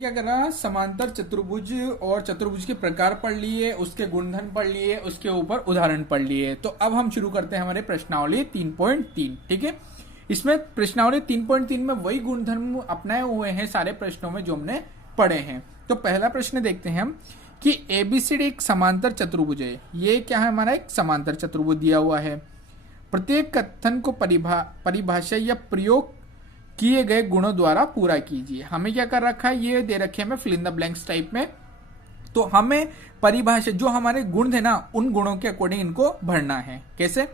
क्या करना, समांतर चतुर्भुज और चतुर्भुज के प्रकार पढ़ लिए, उसके गुणधर्म पढ़ लिए, उसके ऊपर उदाहरण पढ़ लिए। तो अब हम शुरू करते हैं हमारे प्रश्नावली 3.3। ठीक है, इसमें प्रश्नावली 3.3 में वही गुणधर्म अपनाए हुए हैं सारे प्रश्नों में जो हमने पढ़े हैं। तो पहला प्रश्न देखते हैं हम कि एबीसीडी एक समांतर चतुर्भुज है। ये क्या है, हमारा एक समांतर चतुर्भुज दिया हुआ है। प्रत्येक कथन को परिभाषा या प्रयोग किए गए गुणों द्वारा पूरा कीजिए। हमें क्या कर रखा है, ये दे रखे हमें fill in the blanks type में। तो हमें परिभाषा जो हमारे गुण थे ना, उन गुणों के अकॉर्डिंग इनको भरना है। कैसे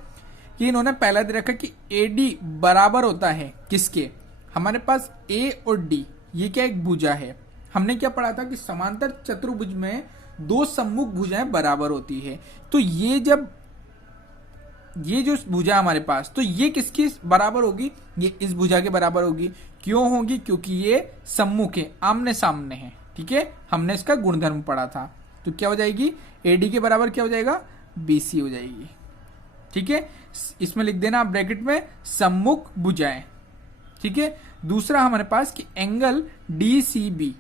कि इन्होंने पहला दे रखा कि एडी बराबर होता है किसके, हमारे पास ए और डी, ये क्या एक भुजा है। हमने क्या पढ़ा था कि समांतर चतुर्भुज में दो सम्मुख भुजाएं बराबर होती है। तो ये जब ये जो भुजा हमारे पास, तो ये किसकी बराबर होगी, ये इस भुजा के बराबर होगी। क्यों होगी, क्योंकि ये सम्मुख है, आमने सामने है। ठीक है, हमने इसका गुणधर्म पढ़ा था। तो क्या हो जाएगी, एडी के बराबर क्या हो जाएगा, बीसी हो जाएगी। ठीक है, इसमें लिख देना आप ब्रैकेट में सम्मुख भुजाएं। ठीक है, दूसरा हमारे पास कि एंगल डीसीबी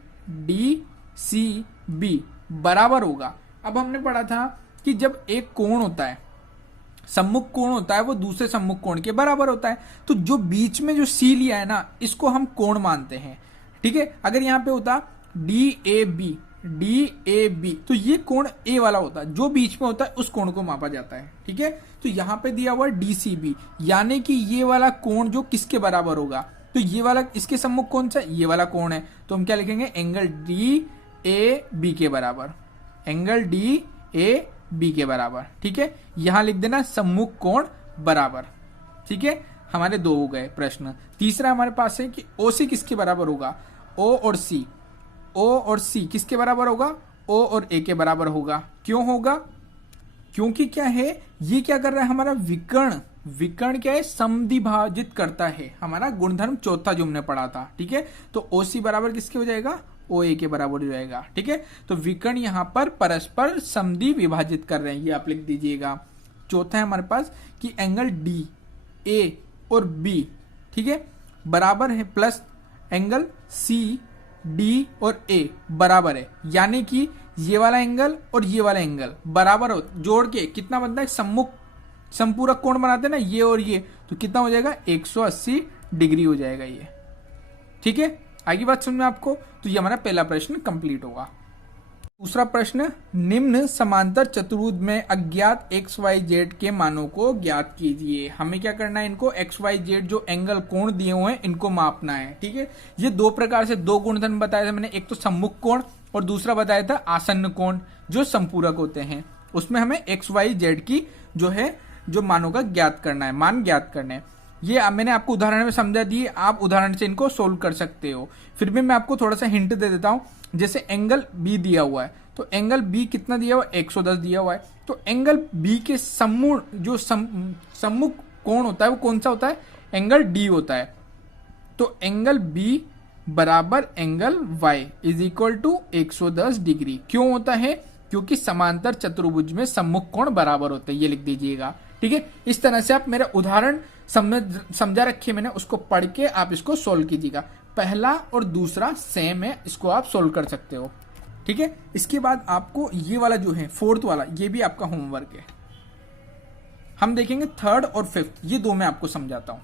बराबर होगा। अब हमने पढ़ा था कि जब एक कोण होता है, सम्मुख कोण होता है, वो दूसरे सम्मुख कोण के बराबर होता है। तो जो बीच में जो सी लिया है ना, इसको हम कोण मानते हैं। ठीक है, अगर यहां पे होता डी ए बी, तो ये कोण ए वाला होता है, जो बीच में होता है उस कोण को मापा जाता है। ठीक है, तो यहां पे दिया हुआ डीसीबी, यानी कि ये वाला कोण जो किसके बराबर होगा, तो ये वाला इसके सम्मुख कौन सा, ये वाला कोण है। तो हम क्या लिखेंगे, एंगल डी ए बी के बराबर, एंगल डी ए बी के बराबर। ठीक है, यहां लिख देना सम्मुख कोण बराबर। ठीक है, हमारे दो हो गए प्रश्न। तीसरा हमारे पास है कि ओ सी किसके बराबर होगा, ओ और सी किसके बराबर होगा, ओ और ए के बराबर होगा। क्यों होगा, क्योंकि क्या है, ये क्या कर रहा है, हमारा विकर्ण क्या है, समद्विभाजित करता है। हमारा गुणधर्म चौथा जो हमने पढ़ा था। ठीक है, तो ओ सी बराबर किसके हो जाएगा, ओ ए के बराबर हो जाएगा। ठीक है, तो विकर्ण यहां पर परस्पर समद्वि विभाजित कर रहे हैं, ये आप लिख दीजिएगा। चौथा है हमारे पास कि एंगल डी ए और बी, ठीक है, बराबर है, प्लस एंगल सी डी और ए बराबर है, यानी कि ये वाला एंगल और ये वाला एंगल बराबर हो, जोड़ के कितना बनता है, समपूरक कोण बनाते हैं ना, ये और ये, तो कितना हो जाएगा, 180 डिग्री हो जाएगा ये। ठीक है, आगे बात समझ में आपको। तो ये हमारा पहला प्रश्न कंप्लीट होगा। दूसरा प्रश्न, निम्न समांतर चतुर्भुज में अज्ञात एक्स वाई जेड के मानों को ज्ञात कीजिए। हमें क्या करना है, इनको एक्स वाई जेड जो एंगल कोण दिए हुए हैं इनको मापना है। ठीक है, ये दो प्रकार से दो गुणधर्म बताए थे मैंने, एक तो सम्मुख कोण और दूसरा बताया था आसन्न कोण, जो संपूरक होते हैं। उसमें हमें एक्स वाई जेड की जो मानों का ज्ञात करना है, मान ज्ञात करना है। ये मैंने आपको उदाहरण में समझा दिए, आप उदाहरण से इनको सोल्व कर सकते हो। फिर भी मैं आपको थोड़ा सा हिंट दे देता हूं। जैसे एंगल बी दिया हुआ है, तो एंगल बी कितना दिया हुआ है, 110 दिया हुआ है। तो एंगल बी के सम्मुख कोण होता है वो कौन सा होता है, एंगल डी होता है। तो एंगल बी बराबर angle y is equal to 110 degree. क्यों होता है, क्योंकि समांतर चतुर्भुज में सम्मुख कोण बराबर होते हैं, ये लिख दीजिएगा। ठीक है, इस तरह से आप मेरा उदाहरण समझा रखिए मैंने, उसको पढ़ के आप इसको सोल्व कीजिएगा। पहला और दूसरा सेम है, इसको आप सोल्व कर सकते हो। ठीक है, इसके बाद आपको ये वाला जो है फोर्थ वाला, ये भी आपका होमवर्क है। हम देखेंगे थर्ड और फिफ्थ, ये दो मैं आपको समझाता हूं।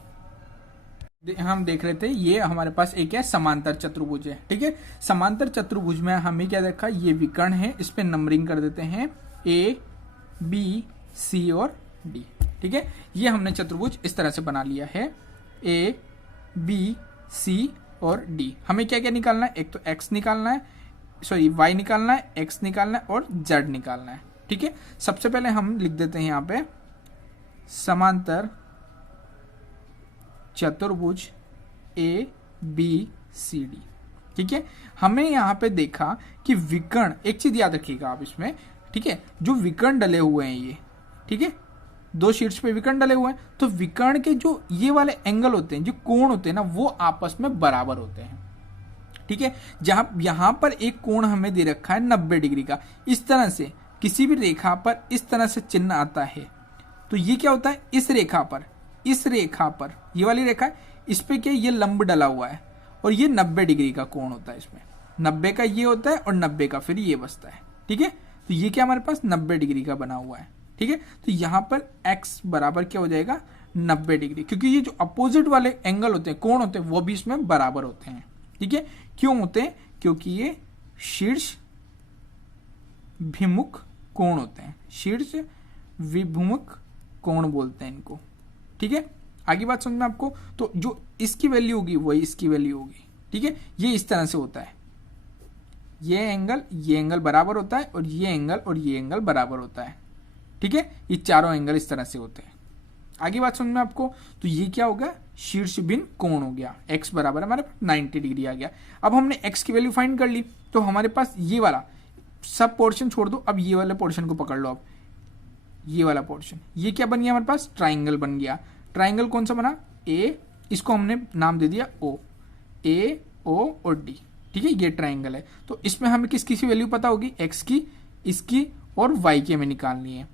हम देख रहे थे, ये हमारे पास एक है समांतर चतुर्भुज है। ठीक है, समांतर चतुर्भुज में हमें क्या देखा, ये विकर्ण है, इस पे नंबरिंग कर देते हैं ए बी सी और डी। ठीक है, ये हमने चतुर्भुज इस तरह से बना लिया है, ए बी सी और डी। हमें क्या क्या निकालना है, एक तो एक्स निकालना है, सॉरी वाई निकालना है, एक्स निकालना है और जेड निकालना है। ठीक है, सबसे पहले हम लिख देते हैं यहां पे समांतर चतुर्भुज ए बी सी डी। ठीक है, हमें यहां पे देखा कि विकर्ण, एक चीज याद रखिएगा आप इसमें, ठीक है, जो विकर्ण डले हुए हैं ये, ठीक है, दो शीट्स पे विकर्ण डले हुए हैं, तो विकर्ण के जो ये वाले एंगल होते हैं, जो कोण होते हैं ना, वो आपस में बराबर होते हैं। ठीक है, जहां यहां पर एक कोण हमें दे रखा है 90 डिग्री का, इस तरह से किसी भी रेखा पर इस तरह से चिन्ह आता है, तो ये क्या होता है, इस रेखा पर ये वाली रेखा है, इस पे क्या, ये लंब डला हुआ है और ये 90 डिग्री का कोण होता है इसमें। 90 का ये होता है और 90 का फिर ये बचता है। ठीक है, तो ये क्या हमारे पास 90 डिग्री का बना हुआ है। ठीक है, तो यहाँ पर x बराबर क्या हो जाएगा 90 डिग्री, क्योंकि ये जो अपोजिट वाले एंगल होते हैं, कोण होते हैं, वो भी इसमें बराबर होते हैं। ठीक है, क्यों होते हैं? क्योंकि ये शीर्ष विमुख कोण होते हैं, शीर्ष विमुख कोण बोलते हैं इनको। ठीक है, आगे बात समझ में आपको? तो जो इसकी वैल्यू होगी वही इसकी वैल्यू होगी। ठीक है, ये इस तरह से होता है, ये एंगल बराबर होता है और ये एंगल बराबर होता है। ठीक है, ये चारों एंगल इस तरह से होते हैं। आगे बात समझ में आपको? तो ये क्या होगा? शीर्ष भिन्न कोण हो गया। x बराबर हमारे 90 डिग्री आ गया। अब हमने x की वैल्यू फाइंड कर ली, तो हमारे पास ये वाला सब पोर्शन छोड़ दो, अब ये वाले पोर्शन को पकड़ लो। अब ये वाला पोर्शन, ये क्या बन गया हमारे पास? ट्राइंगल बन गया। ट्राइंगल कौन सा बना? ए, इसको हमने नाम दे दिया O, A, O और D। ठीक है, ये ट्राइंगल है। तो इसमें हमें किसकी सी वैल्यू पता होगी? x की, इसकी और y की हमें निकालनी है।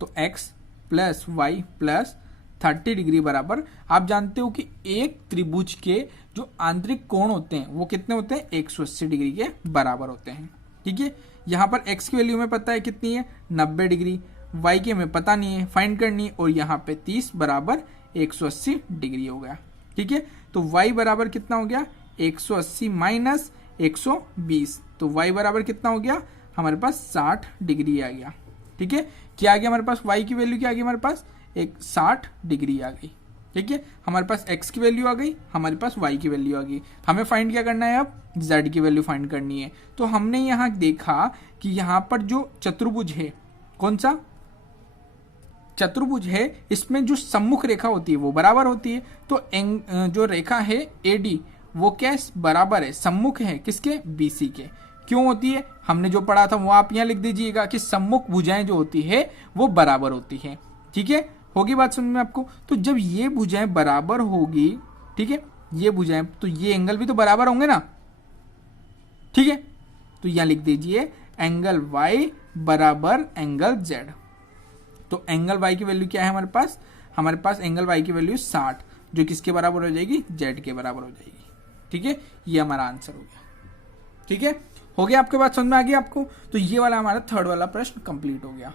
तो x plus y plus 30 degree बराबर, आप जानते हो कि एक त्रिभुज के जो आंतरिक कोण होते हैं वो कितने होते हैं? 180 डिग्री के बराबर होते हैं। ठीक है, यहाँ पर x की वैल्यू हमें पता है कितनी है? 90 डिग्री। y की हमें पता नहीं है, फाइंड करनी है, और यहाँ पे 30 बराबर 180 डिग्री हो गया। ठीक है, तो y बराबर कितना हो गया? 180 माइनस 120, तो y बराबर कितना हो गया? हमारे पास 60 डिग्री आ गया। ठीक है, क्या आ गया हमारे पास? y की वैल्यू क्या आ गई हमारे पास? 60 डिग्री आ गई। ठीक है, हमारे पास x की वैल्यू आ गई, हमारे पास y की वैल्यू आ गई। हमें फाइंड क्या करना है? अब z की वैल्यू फाइंड करनी है। तो हमने यहाँ देखा कि यहाँ पर जो चतुर्भुज है, कौन सा चतुर्भुज है, इसमें जो सम्मुख रेखा होती है वो बराबर होती है। तो जो रेखा है AD वो क्या बराबर है? सम्मुख है किसके? BC के। क्यों होती है? हमने जो पढ़ा था वो आप यहाँ लिख दीजिएगा कि सम्मुख भुजाएं जो होती है वो बराबर होती है। ठीक है, होगी बात समझ में आपको? तो जब ये भुजाएं बराबर होगी, ठीक है, ये भुजाएं, तो ये एंगल भी तो बराबर होंगे ना। ठीक है, तो यहाँ लिख दीजिए एंगल y बराबर एंगल z। तो एंगल y की वैल्यू क्या है हमारे पास? हमारे पास एंगल y की वैल्यू 60, जो किसके बराबर हो जाएगी? z के बराबर हो जाएगी। ठीक है, ये हमारा आंसर हो गया। ठीक है, हो गया आपके बात समझ में आ गया आपको? तो ये वाला हमारा थर्ड वाला प्रश्न कंप्लीट हो गया।